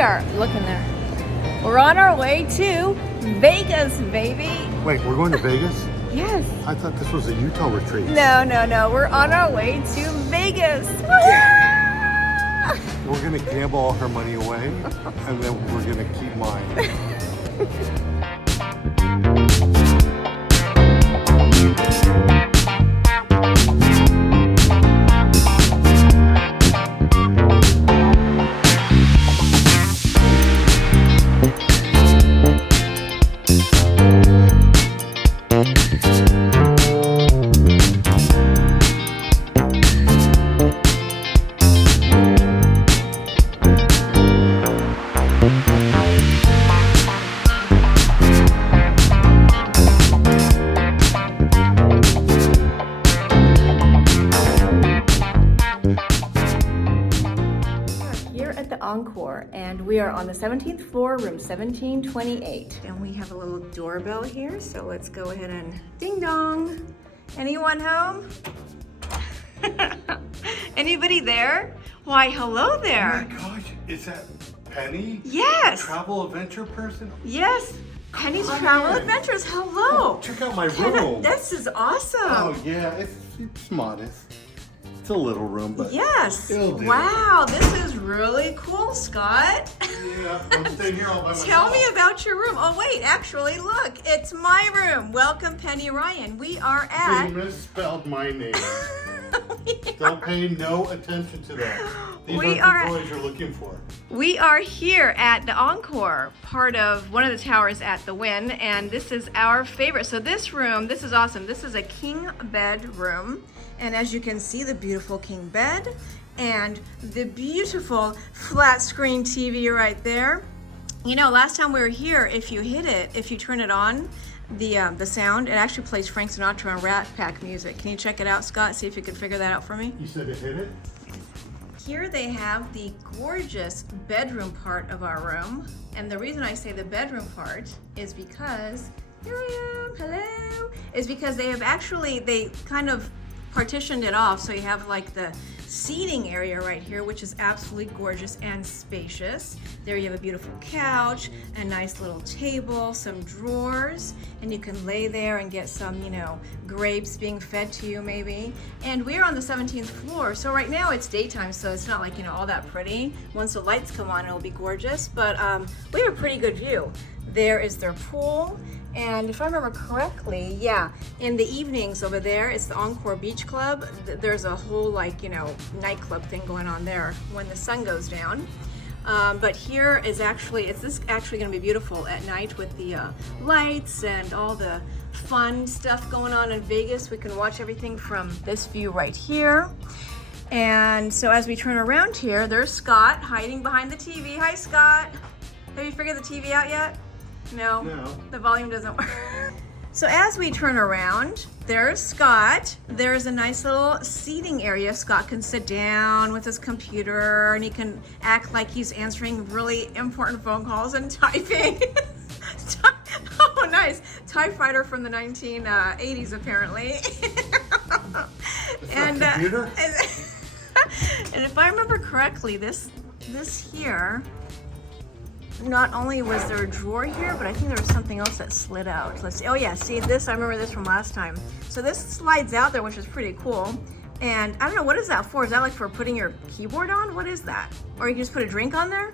are, look in there. We're on our way to Vegas, baby. Wait, we're going to Vegas? Yes. I thought this was a Utah retreat. No. We're on our way to Vegas. Yeah. We're going to gamble all her money away, and then we're going to keep mine. Encore, and we are on the 17th floor, room 1728. And we have a little doorbell here, so let's go ahead and ding dong. Anyone home? Anybody there? Why, hello there. Oh my gosh, is that Penny? Yes. Travel adventure person? Yes. Penny's Travel Adventures. Hello. Oh, check out my room. This is awesome. Oh yeah, it's modest. It's a little room, but yes. It'll do. Wow, this is really cool, Scott. Yeah, I'm staying here all by myself. Tell me about your room. Oh wait, actually, look, it's my room. Welcome, Penny Ryan. We are at. You misspelled my name. Don't pay no attention to that. These aren't the toys you're looking for. We are here at the Encore, part of one of the towers at the Wynn, and this is our favorite. So this room, this is awesome. This is a king bed room, and as you can see, the beautiful king bed and the beautiful flat screen TV right there. You know, last time we were here, if you hit it, if you turn it on, the sound, it actually plays Frank Sinatra and Rat Pack music. Can you check it out, Scott? See if you can figure that out for me. You said it hit it? Here they have the gorgeous bedroom part of our room. And the reason I say the bedroom part is because, here I am, hello, is because they kind of partitioned it off. So you have like the seating area right here, which is absolutely gorgeous and spacious. There you have a beautiful couch, a nice little table, some drawers, and you can lay there and get some, you know, grapes being fed to you maybe. And we're on the 17th floor, so right now it's daytime, so it's not like, you know, all that pretty. Once the lights come on, it'll be gorgeous, but we have a pretty good view. There is their pool. And if I remember correctly, yeah, in the evenings over there, it's the Encore Beach Club. There's a whole, like, you know, nightclub thing going on there when the sun goes down. But here is actually, this is actually going to be beautiful at night with the lights and all the fun stuff going on in Vegas. We can watch everything from this view right here. And so as we turn around here, there's Scott hiding behind the TV. Hi, Scott. Have you figured the TV out yet? No, the volume doesn't work. So as we turn around, there's Scott. There's a nice little seating area. Scott can sit down with his computer and he can act like he's answering really important phone calls and typing. Oh, nice. TIE fighter from the 1980s, apparently. And computer? And if I remember correctly, this here, not only was there a drawer here, but I think there was something else that slid out. Let's see. Oh yeah, see this? I remember this from last time. So this slides out there, which is pretty cool. And I don't know, what is that for? Is that like for putting your keyboard on? What is that? Or you can just put a drink on there?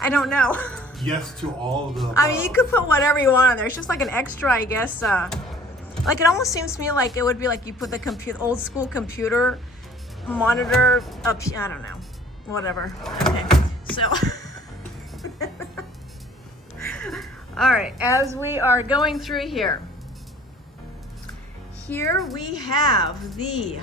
I don't know. Yes to all of the above. I mean, you could put whatever you want on there. It's just like an extra, I guess. Like it almost seems to me like it would be like you put the old school computer monitor up. I don't know. Whatever. Okay. So. All right, as we are going through here we have the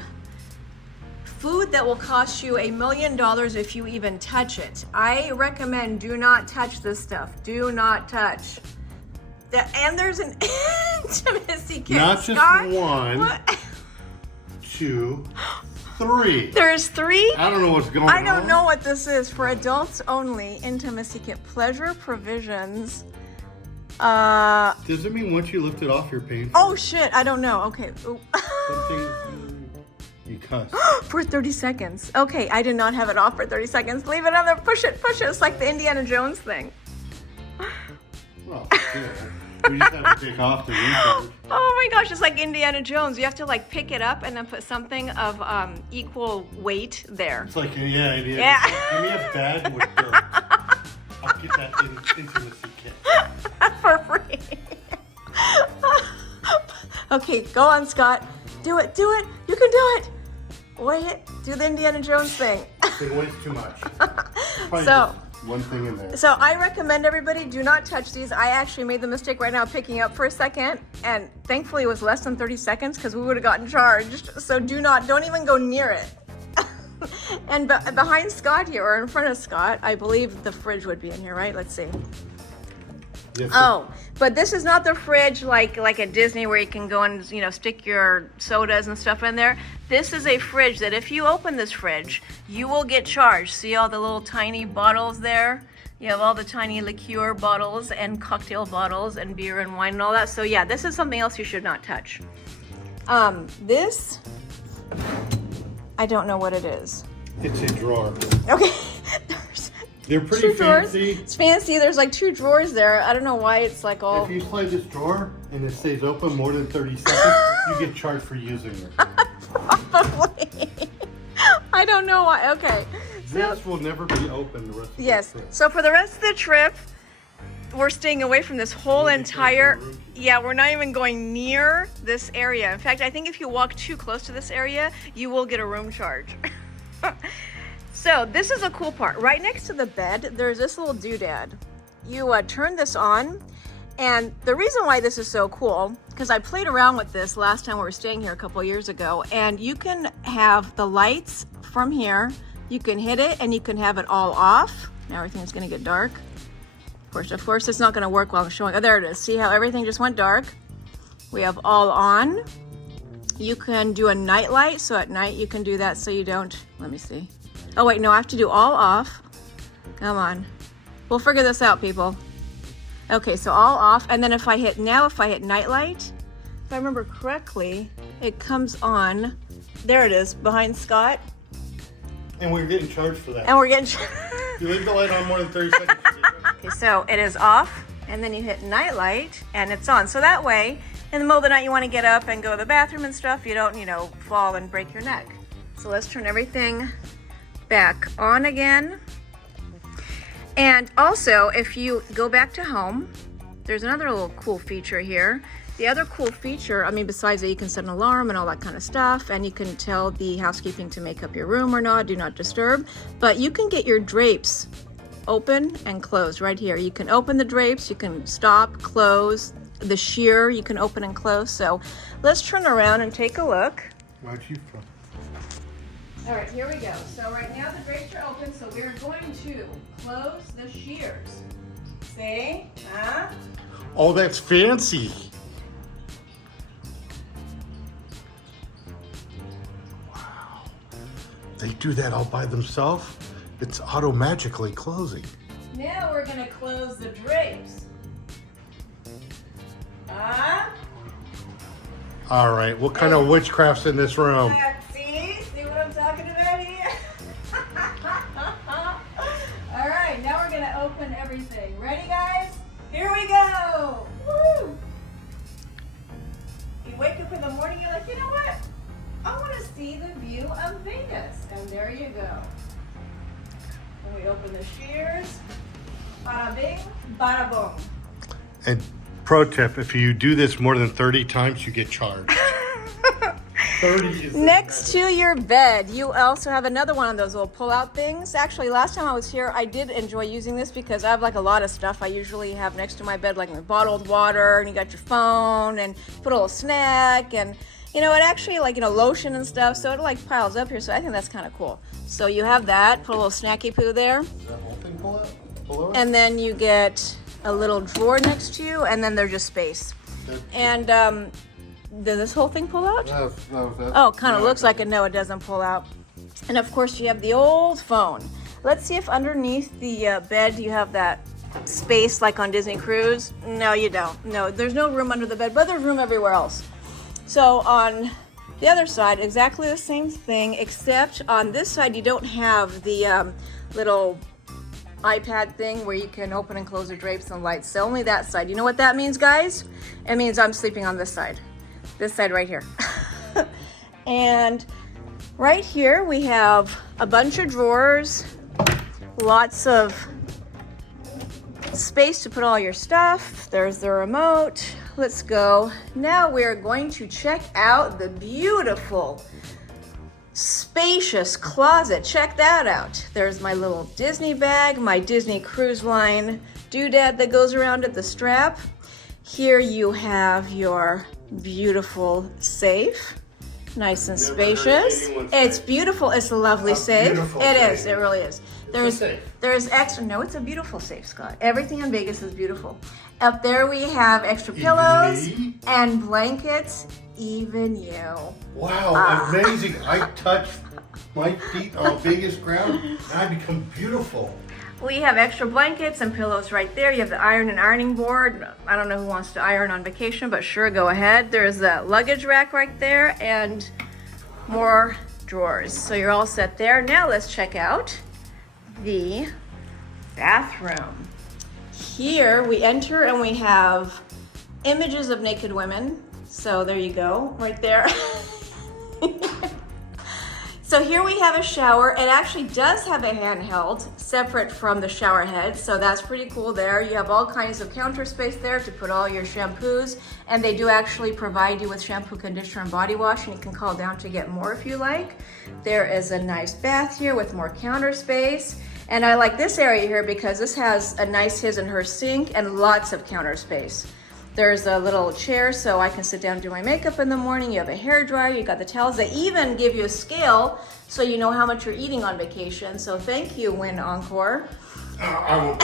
food that will cost you $1 million if you even touch it. I recommend do not touch this stuff. Do not touch. And there's an intimacy kit. Not just Scott, one, what? 2, 3. There's 3? I don't know what's going on. I don't know what this is. For adults only, intimacy kit, pleasure provisions. Does it mean once you lift it off, you're paying for it? Oh shit, I don't know. Okay. Because. For 30 seconds. Okay, I did not have it off for 30 seconds. Leave it on there. Push it, push it. It's like the Indiana Jones thing. Well, yeah. We just have to take off the recharge. Oh my gosh, it's like Indiana Jones. You have to like pick it up and then put something of equal weight there. It's like, yeah. Give me a bag with dirt. I'll get that intimacy kit. For free. Okay, go on, Scott. Do it, do it. You can do it. Wait, do the Indiana Jones thing. It weighs too much. Probably So, just one thing in there. So I recommend everybody do not touch these. I actually made the mistake right now of picking up for a second, and thankfully it was less than 30 seconds because we would have gotten charged. So don't even go near it. And behind Scott here, or in front of Scott, I believe the fridge would be in here, right? Let's see. Yes, Oh, but this is not the fridge like at Disney where you can go and, stick your sodas and stuff in there. This is a fridge that if you open this fridge, you will get charged. See all the little tiny bottles there? You have all the tiny liqueur bottles and cocktail bottles and beer and wine and all that. So yeah, this is something else you should not touch. This, I don't know what it is. It's a drawer. Okay. They're pretty fancy. It's fancy. There's like 2 drawers there. I don't know why it's like all... If you slide this drawer and it stays open more than 30 seconds, you get charged for using it. Probably. I don't know why. Okay. This will never be open the rest of the trip. So for the rest of the trip, we're staying away from this whole entire... Yeah, we're not even going near this area. In fact, I think if you walk too close to this area, you will get a room charge. So this is a cool part. Right next to the bed, there's this little doodad. You turn this on, and the reason why this is so cool, because I played around with this last time we were staying here a couple years ago, and you can have the lights from here. You can hit it, and you can have it all off. Now everything's gonna get dark. Of course, it's not gonna work while I'm showing. Oh, there it is. See how everything just went dark? We have all on. You can do a night light, so at night you can do that so you don't, let me see. Oh wait, no, I have to do all off. Come on. We'll figure this out, people. Okay, so all off, and then if I hit night light, if I remember correctly, it comes on. There it is, behind Scott. And we're getting charged for that. And we're getting You leave the light on more than 30 seconds. Okay, so it is off, and then you hit night light, and it's on. So that way, in the middle of the night, you want to get up and go to the bathroom and stuff. You don't, fall and break your neck. So let's turn everything back on again. And also, if you go back to home, there's another little cool feature here. The other cool feature, besides that you can set an alarm and all that kind of stuff, and you can tell the housekeeping to make up your room or not, do not disturb, but you can get your drapes open and close right here. You can open the drapes, you can stop, close, the sheer you can open and close. So let's turn around and take a look. Where'd you from? All right, here we go. So right now the drapes are open, so we're going to close the shears. See? Huh? Oh, that's fancy. Wow. They do that all by themselves? It's auto-magically closing. Now we're going to close the drapes. All right, what kind of witchcraft's in this room? See what I'm talking about here? All right, now we're gonna open everything. Ready, guys? Here we go. Woo! You wake up in the morning, you're like, you know what? I want to see the view of Vegas, and there you go. And we open the shears. Bada bing, bada boom. And pro tip, if you do this more than 30 times, you get charged. 30 is next to your bed, you also have another one of those little pull-out things. Actually, last time I was here, I did enjoy using this because I have like a lot of stuff I usually have next to my bed, like bottled water, and you got your phone, and put a little snack, and it actually lotion and stuff, so it like piles up here, so I think that's kind of cool. So you have that, put a little snacky poo there. Does that whole thing pull out? Below it? And then you get a little drawer next to you, and then there's just space. And did this whole thing pull out? Oh, kind of looks like it. No, it doesn't pull out. And of course, you have the old phone. Let's see if underneath the bed you have that space like on Disney Cruise. No, you don't. No, there's no room under the bed, but there's room everywhere else. So on The other side, exactly the same thing, except on this side you don't have the little iPad thing where you can open and close the drapes and lights. So only that side. You know what that means, guys? It means I'm sleeping on this side right here. And right here we have a bunch of drawers, lots of space to put all your stuff. There's the remote. Let's go. Now we're going to check out the beautiful, spacious closet. Check that out. There's my little Disney bag, my Disney Cruise Line doodad that goes around at the strap. Here you have your beautiful safe. Nice and spacious. It's beautiful. It's a lovely safe. It is. It really is. There's extra. No, it's a beautiful safe, Scott. Everything in Vegas is beautiful. Up there we have extra pillows and blankets. Even you. Wow, amazing. I touch my feet on Vegas ground and I become beautiful. We have extra blankets and pillows right there. You have the iron and ironing board. I don't know who wants to iron on vacation, but sure, go ahead. There's a luggage rack right there and more drawers. So you're all set there. Now let's check out the bathroom. Here we enter and we have images of naked women. So there you go, right there. So here we have a shower. It actually does have a handheld separate from the shower head, so that's pretty cool there. You have all kinds of counter space there to put all your shampoos, and they do actually provide you with shampoo, conditioner, and body wash, and you can call down to get more if you like. There is a nice bath here with more counter space, and I like this area here because this has a nice his and her sink and lots of counter space. There's a little chair so I can sit down and do my makeup in the morning. You have a hair dryer, you got the towels. They even give you a scale so you know how much you're eating on vacation. So thank you, Wynn Encore. I won't.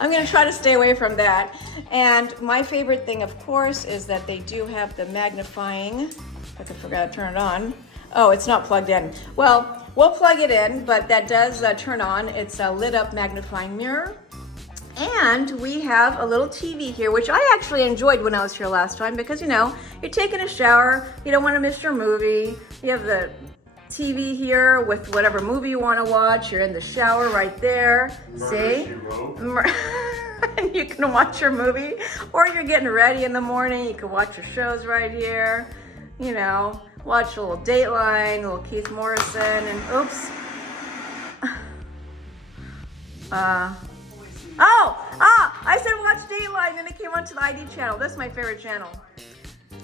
I'm gonna try to stay away from that. And my favorite thing, of course, is that they do have the magnifying. I forgot to turn it on. Oh, it's not plugged in. Well, we'll plug it in, but that does turn on. It's a lit up magnifying mirror. And we have a little TV here, which I actually enjoyed when I was here last time because, you know, you're taking a shower, you don't want to miss your movie. You have the TV here with whatever movie you want to watch. You're in the shower right there. See? And you can watch your movie, or you're getting ready in the morning. You can watch your shows right here. You know, watch a little Dateline, a little Keith Morrison, and oops. I said watch Dateline and it came onto the ID channel. That's my favorite channel.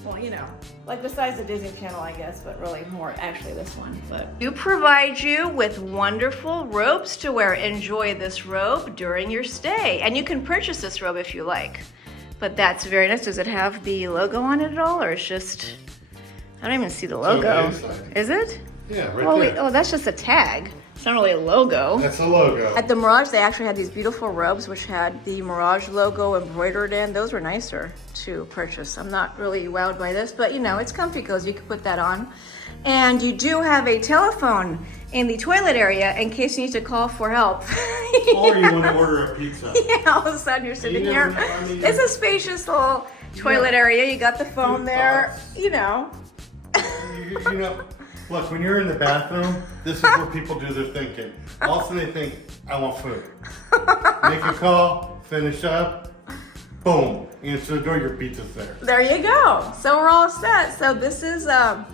Well, you know, like besides the Disney Channel, I guess, but really more actually this one. But you provide you with wonderful robes to wear. Enjoy this robe during your stay. And you can purchase this robe if you like. But that's very nice. Does it have the logo on it at all, or it's just, I don't even see the logo. Is it? Yeah, right there. Oh, that's just a tag. It's not really a logo. That's a logo. At the Mirage, they actually had these beautiful robes which had the Mirage logo embroidered in. Those were nicer to purchase. I'm not really wowed by this, but you know, it's comfy cozy. You can put that on. And you do have a telephone in the toilet area in case you need to call for help. Or you want to order a pizza. Yeah, all of a sudden you're sitting here. It's a spacious little toilet area. You got the phone there, you know. You know. Look, when you're in the bathroom, this is where people do their thinking. Also, they think, I want food. Make a call, finish up, boom. Answer the door, your pizza's there. There you go. So we're all set. So this is, oh,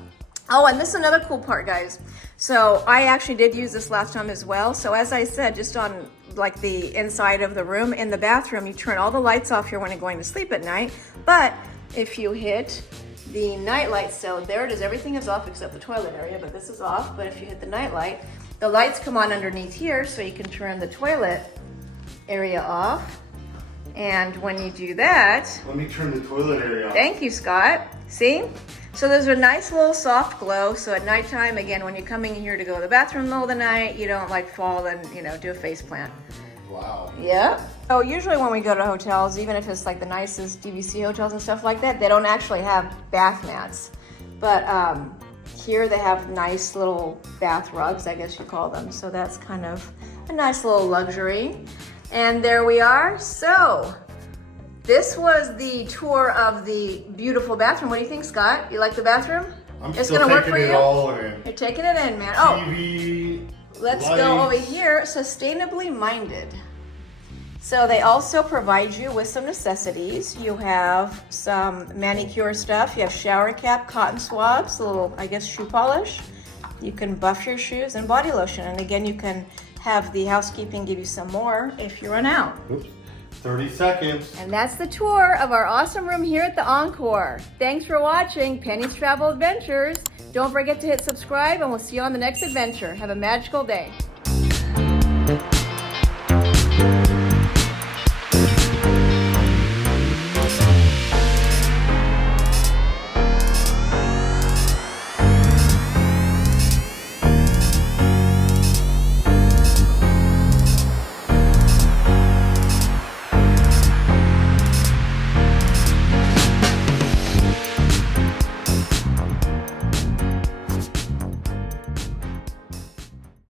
and this is another cool part, guys. So I actually did use this last time as well. So as I said, just on like the inside of the room, in the bathroom, you turn all the lights off here when you're going to sleep at night. But if you hit the night light, so there it is, everything is off except the toilet area, but this is off. But if you hit the night light, the lights come on underneath here, so you can turn the toilet area off. And when you do that, let me turn the toilet area off. Thank you, Scott. See? So there's a nice little soft glow. So at nighttime, again, when you're coming in here to go to the bathroom in the middle of the night, you don't like fall and, you know, do a face plant. Wow. Yeah. So usually when we go to hotels, even if it's like the nicest DVC hotels and stuff like that, they don't actually have bath mats. But here they have nice little bath rugs, I guess you call them. So that's kind of a nice little luxury. And there we are. So this was the tour of the beautiful bathroom. What do you think, Scott? You like the bathroom? I'm It's still gonna work taking for it you? all in. You're taking it in, man. Oh, TV, let's lights. go over here. Sustainably minded. So they also provide you with some necessities. You have some manicure stuff. You have shower cap, cotton swabs, a little, I guess, shoe polish. You can buff your shoes and body lotion. And again, you can have the housekeeping give you some more if you run out. Oops. 30 seconds. And that's the tour of our awesome room here at the Encore. Thanks for watching Penny's Travel Adventures. Don't forget to hit subscribe and we'll see you on the next adventure. Have a magical day.